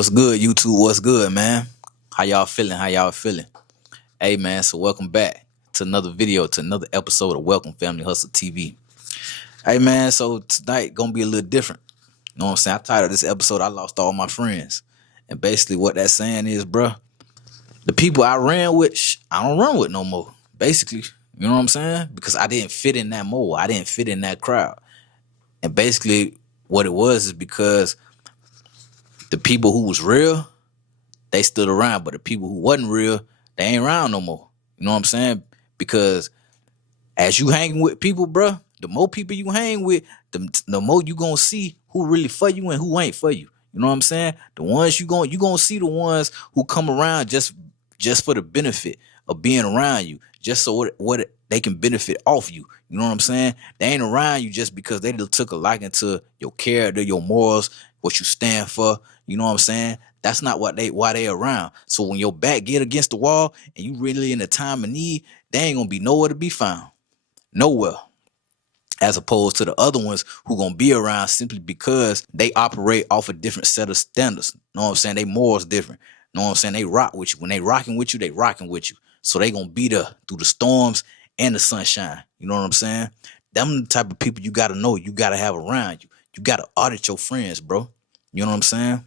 What's good, YouTube? What's good, man? How y'all feeling? Hey, man, so welcome back to another video, to another episode of Welcome Family Hustle TV. Hey, man, so tonight gonna be a little different. You know what I'm saying? I titled this episode, I Lost All My Friends. And basically what that's saying is, bruh, the people I ran with, I don't run with no more. Basically, you know what I'm saying? Because I didn't fit in that mold. I didn't fit in that crowd. And basically what it was is because the people who was real, they stood around, but the people who wasn't real, they ain't around no more. You know what I'm saying? Because as you hanging with people, bruh, the more people you hang with, the more you gonna see who really for you and who ain't for you. You know what I'm saying? The ones you gonna see the ones who come around just for the benefit of being around you, just so what they can benefit off you. You know what I'm saying? They ain't around you just because they took a liking to your character, your morals, what you stand for. You know what I'm saying? That's not why they around. So when your back get against the wall and you really in a time of need, they ain't gonna be nowhere to be found. Nowhere. As opposed to the other ones who gonna be around simply because they operate off a different set of standards. You know what I'm saying? They morals different. You know what I'm saying? They rock with you. When they rocking with you, they rocking with you. So they gonna be there through the storms and the sunshine. You know what I'm saying? Them the type of people you gotta know, you gotta have around you. You gotta audit your friends, bro. You know what I'm saying?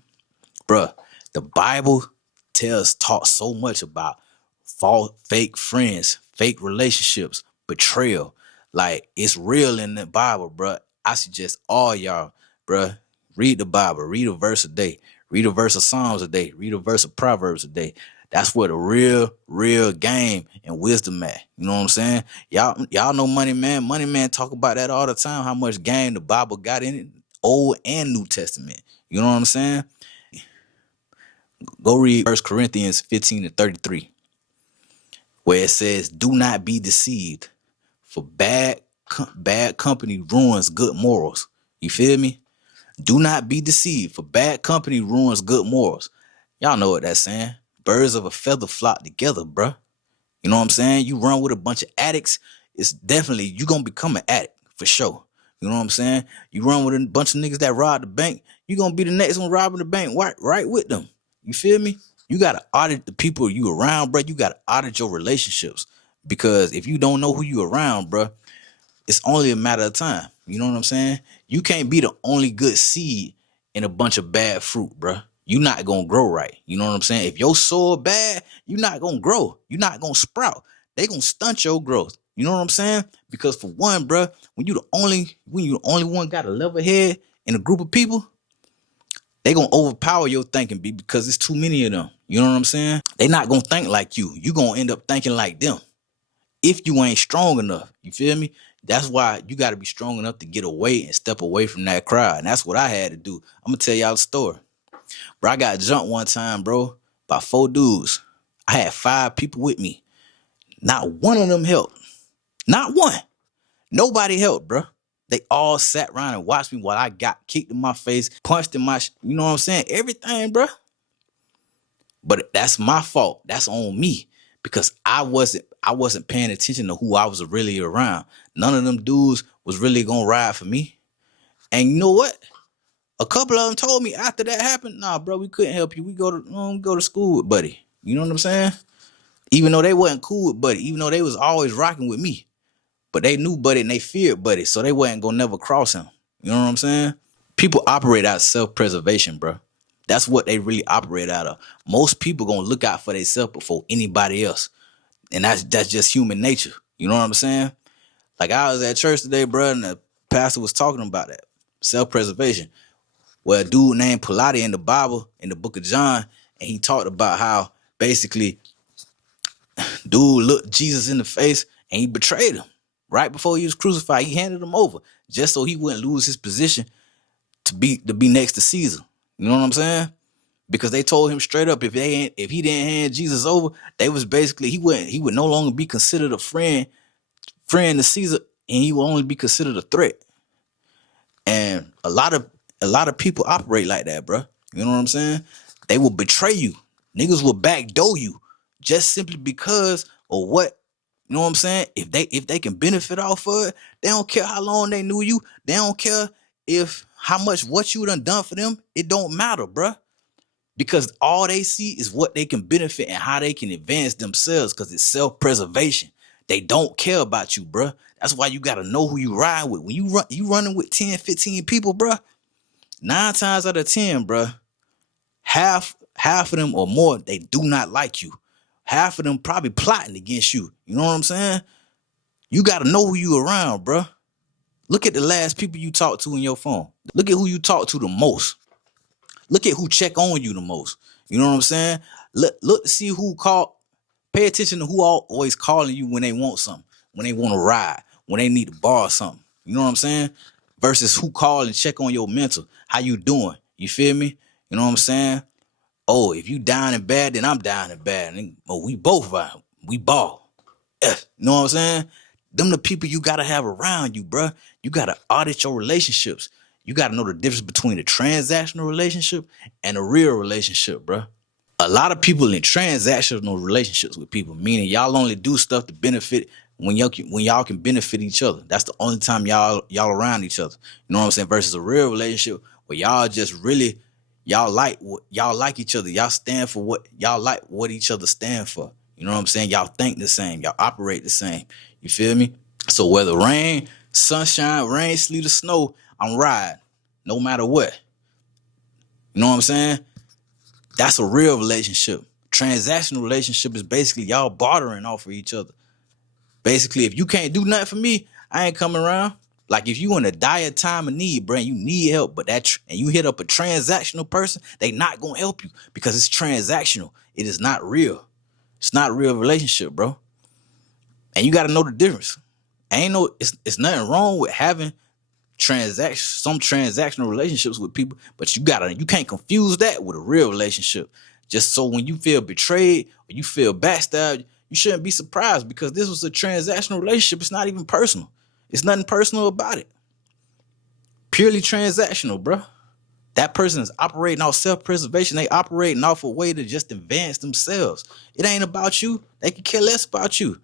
Bruh, the Bible taught so much about fake friends, fake relationships, betrayal. Like, it's real in the Bible, bruh. I suggest all y'all, bruh, read the Bible, read a verse a day, read a verse of Psalms a day, read a verse of Proverbs a day. That's where the real game and wisdom at. You know what I'm saying? Y'all know Money Man. Money Man talk about that all the time, how much game the Bible got in it, Old and New Testament. You know what I'm saying? Go read 1 Corinthians 15-33, where it says, do not be deceived, for bad company ruins good morals. You feel me? Do not be deceived, for bad company ruins good morals. Y'all know what that's saying. Birds of a feather flock together, bruh. You know what I'm saying? You run with a bunch of addicts, it's definitely, you gonna become an addict for sure. You know what I'm saying? You run with a bunch of niggas that rob the bank, you gonna be the next one robbing the bank right with them. You feel me? You gotta audit the people you around, bro. You gotta audit your relationships, because if you don't know who you around, bro, it's only a matter of time. You know what I'm saying? You can't be the only good seed in a bunch of bad fruit, bro. You're not gonna grow right. You know what I'm saying? If your soil bad, you're not gonna grow. You're not gonna sprout. They gonna stunt your growth. You know what I'm saying? Because for one, bro, when you the only one got a level head in a group of people, they gonna overpower your thinking, because it's too many of them. You know what I'm saying? They not gonna think like you. You gonna end up thinking like them if you ain't strong enough. You feel me? That's why you got to be strong enough to get away and step away from that crowd. And that's what I had to do. I'm going to tell y'all a story. Bro, I got jumped one time, bro, by 4 dudes. I had 5 people with me. Not one of them helped. Not one. Nobody helped, bro. They all sat around and watched me while I got kicked in my face, punched in my, you know what I'm saying? Everything, bro. But that's my fault. That's on me, because I wasn't paying attention to who I was really around. None of them dudes was really gonna ride for me. And you know what? A couple of them told me after that happened, nah, bro, we couldn't help you. We go to school with Buddy. You know what I'm saying? Even though they wasn't cool with Buddy, even though they was always rocking with me, but they knew Buddy and they feared Buddy, so they wasn't gonna never cross him. You know what I'm saying? People operate out of self-preservation, bro. That's what they really operate out of. Most people gonna look out for themselves before anybody else. And that's just human nature. You know what I'm saying? Like, I was at church today, bro, and the pastor was talking about that. Self-preservation. Well, a dude named Pilate in the Bible, in the book of John, and he talked about how basically dude looked Jesus in the face and he betrayed him. Right before he was crucified, he handed him over just so he wouldn't lose his position to be next to Caesar. You know what I'm saying? Because they told him straight up, if he didn't hand Jesus over, they was basically, he would no longer be considered a friend to Caesar, and he will only be considered a threat. And a lot of people operate like that, bro. You know what I'm saying? They will betray you. Niggas will backdoor you just simply because of what, you know what I'm saying? If they can benefit off of it, they don't care how long they knew you. They don't care how much what you done for them. It don't matter, bro. because all they see is what they can benefit and how they can advance themselves, because it's self-preservation. They don't care about you, bruh. That's why you got to know who you ride with. When you running with 10, 15 people, bruh, 9 times out of 10, bruh, half of them or more, they do not like you. Half of them probably plotting against you. You know what I'm saying? You got to know who you around, bruh. Look at the last people you talk to in your phone. Look at who you talk to the most. Look at who check on you the most. You know what I'm saying? Look to see who call. Pay attention to who always calling you when they want something, when they want to ride, when they need to borrow something. You know what I'm saying? Versus who call and check on your mental. How you doing? You feel me? You know what I'm saying? Oh, if you down and bad, then I'm down and bad. Oh, we both vibe. We ball. You know what I'm saying? Them the people you gotta have around you, bruh. You gotta audit your relationships. You gotta know the difference between a transactional relationship and a real relationship, bruh. A lot of people in transactional relationships with people, meaning y'all only do stuff to benefit when y'all can benefit each other. That's the only time y'all around each other. You know what I'm saying? Versus a real relationship where y'all just really y'all like each other. Y'all stand for what y'all like, what each other stand for. You know what I'm saying? Y'all think the same. Y'all operate the same. You feel me? So whether rain, sunshine, rain, sleet, or snow, I'm riding no matter what. You know what I'm saying? That's a real relationship. Transactional relationship is basically y'all bartering off of each other. Basically, if you can't do nothing for me, I ain't coming around. Like if you in a dire time of need, bro, you need help, but and you hit up a transactional person, they not gonna help you because it's transactional. It is not real. It's not a real relationship, bro. And you got to know the difference. It's nothing wrong with having some transactional relationships with people, but you can't confuse that with a real relationship. Just so when you feel betrayed or you feel backstabbed, you shouldn't be surprised because this was a transactional relationship. It's not even personal. It's nothing personal about it. Purely transactional, bro. That person is operating off self-preservation. They operating off a way to just advance themselves. It ain't about you. They can care less about you.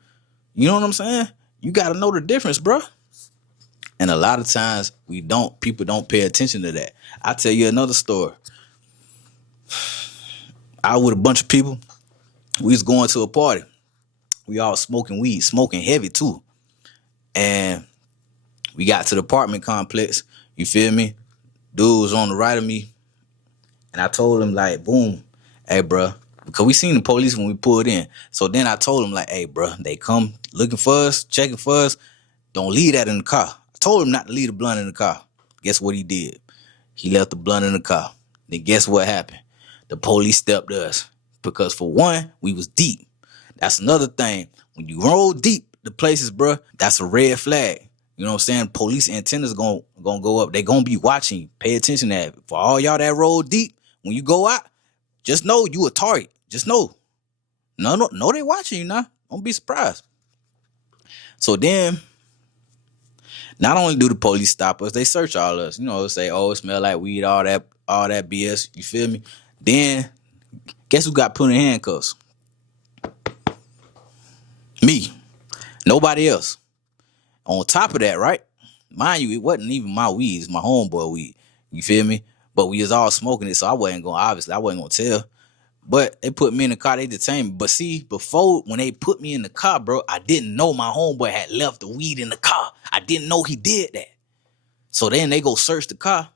You know what I'm saying? You got to know the difference, bro. And a lot of times people don't pay attention to that. I'll tell you another story. I with a bunch of people, we was going to a party. We all smoking weed, smoking heavy too. And we got to the apartment complex. You feel me? Dude was on the right of me. And I told him like, boom, hey, bro. Because we seen the police when we pulled in. So then I told him like, hey, bro, they come looking for us, checking for us. Don't leave that in the car. I told him not to leave the blunt in the car. Guess what he did? He left the blunt in the car. Then guess what happened? The police stepped us. Because for one, we was deep. That's another thing. When you roll deep the places, bro, that's a red flag. You know what I'm saying? Police antennas gonna go up. They gonna be watching you. Pay attention to that. For all y'all that roll deep, when you go out, just know you a target. Just know. No, they watching you now. Don't be surprised. So then, not only do the police stop us, they search all us. You know, say, oh, it smell like weed, all that BS. You feel me? Then, guess who got put in handcuffs? Me. Nobody else. On top of that, right? Mind you, it wasn't even my weed. It's my homeboy weed. You feel me? But we was all smoking it, so I wasn't going to tell. But they put me in the car, they detained me. But see, before, when they put me in the car, bro, I didn't know my homeboy had left the weed in the car. I didn't know he did that. So then they go search the car.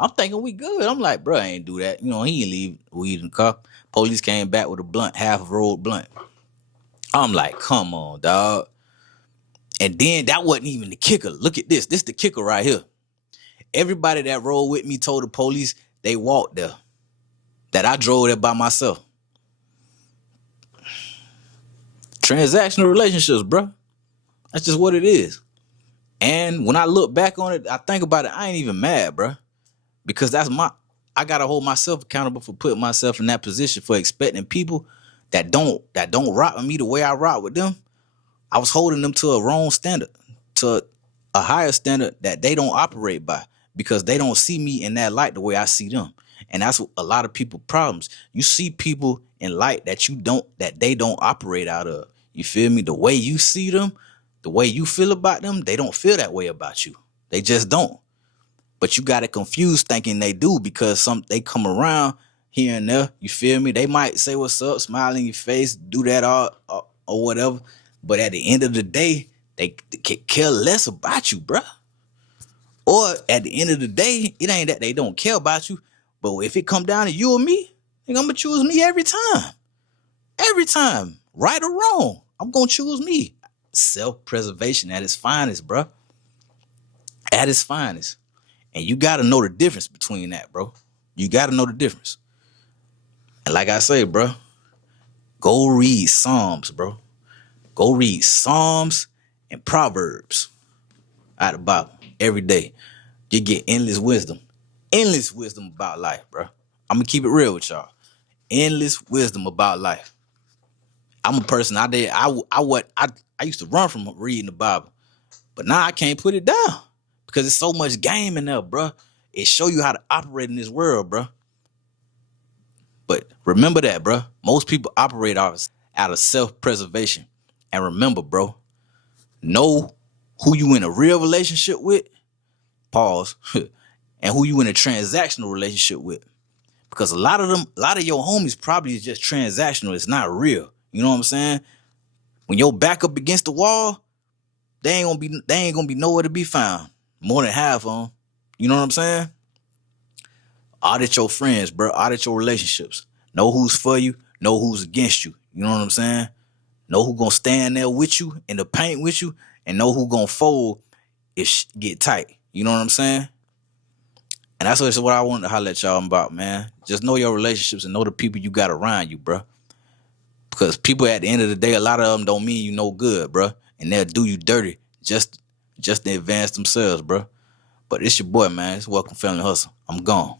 I'm thinking we good. I'm like, bro, I ain't do that. You know, he ain't leave weed in the car. Police came back with a blunt, half rolled blunt. I'm like, come on, dog. And then that wasn't even the kicker. Look at this. This the kicker right here. Everybody that rolled with me told the police they walked there. That I drove there by myself. Transactional relationships, bro. That's just what it is. And when I look back on it, I think about it, I ain't even mad, bro. Because I gotta hold myself accountable for putting myself in that position, for expecting people that don't rock with me the way I rock with them. I was holding them to a wrong standard, to a higher standard that they don't operate by, because they don't see me in that light the way I see them. And that's a lot of people problems. You see people in light that they don't operate out of. You feel me? The way you see them, the way you feel about them, they don't feel that way about you. They just don't. But you got it confused thinking they do, because they come around here and there. You feel me? They might say what's up, smile in your face, do that or whatever. But at the end of the day, they care less about you, bruh. Or at the end of the day, it ain't that they don't care about you, but if it come down to you or me, I'm gonna choose me every time. Every time, right or wrong, I'm gonna choose me. Self-preservation at its finest, bruh. At its finest. And you gotta know the difference between that, bro. You gotta know the difference. And like I say, bro, go read Psalms, bro. Go read Psalms and Proverbs out of the Bible every day. You get endless wisdom about life, bro. I'm gonna keep it real with y'all. Endless wisdom about life. I'm a person I used to run from reading the Bible, but now I can't put it down because there's so much game in there, bro. It show you how to operate in this world, bro. But remember that, bro. Most people operate out of self-preservation. And remember, bro, know who you in a real relationship with, pause, and who you in a transactional relationship with. Because a lot of your homies probably is just transactional. It's not real. You know what I'm saying? When your back up against the wall, they ain't gonna be nowhere to be found. More than half of them. You know what I'm saying? Audit your friends, bro. Audit your relationships. Know who's for you. Know who's against you. You know what I'm saying? Know who gonna stand there with you in the paint with you, and know who gonna fold if shit get tight. You know what I'm saying? And that's what I wanted to holler at y'all about, man. Just know your relationships and know the people you got around you, bro. Because people at the end of the day, a lot of them don't mean you no good, bro. And they'll do you dirty just to advance themselves, bro. But it's your boy, man. It's Welcome Family Hustle. I'm gone.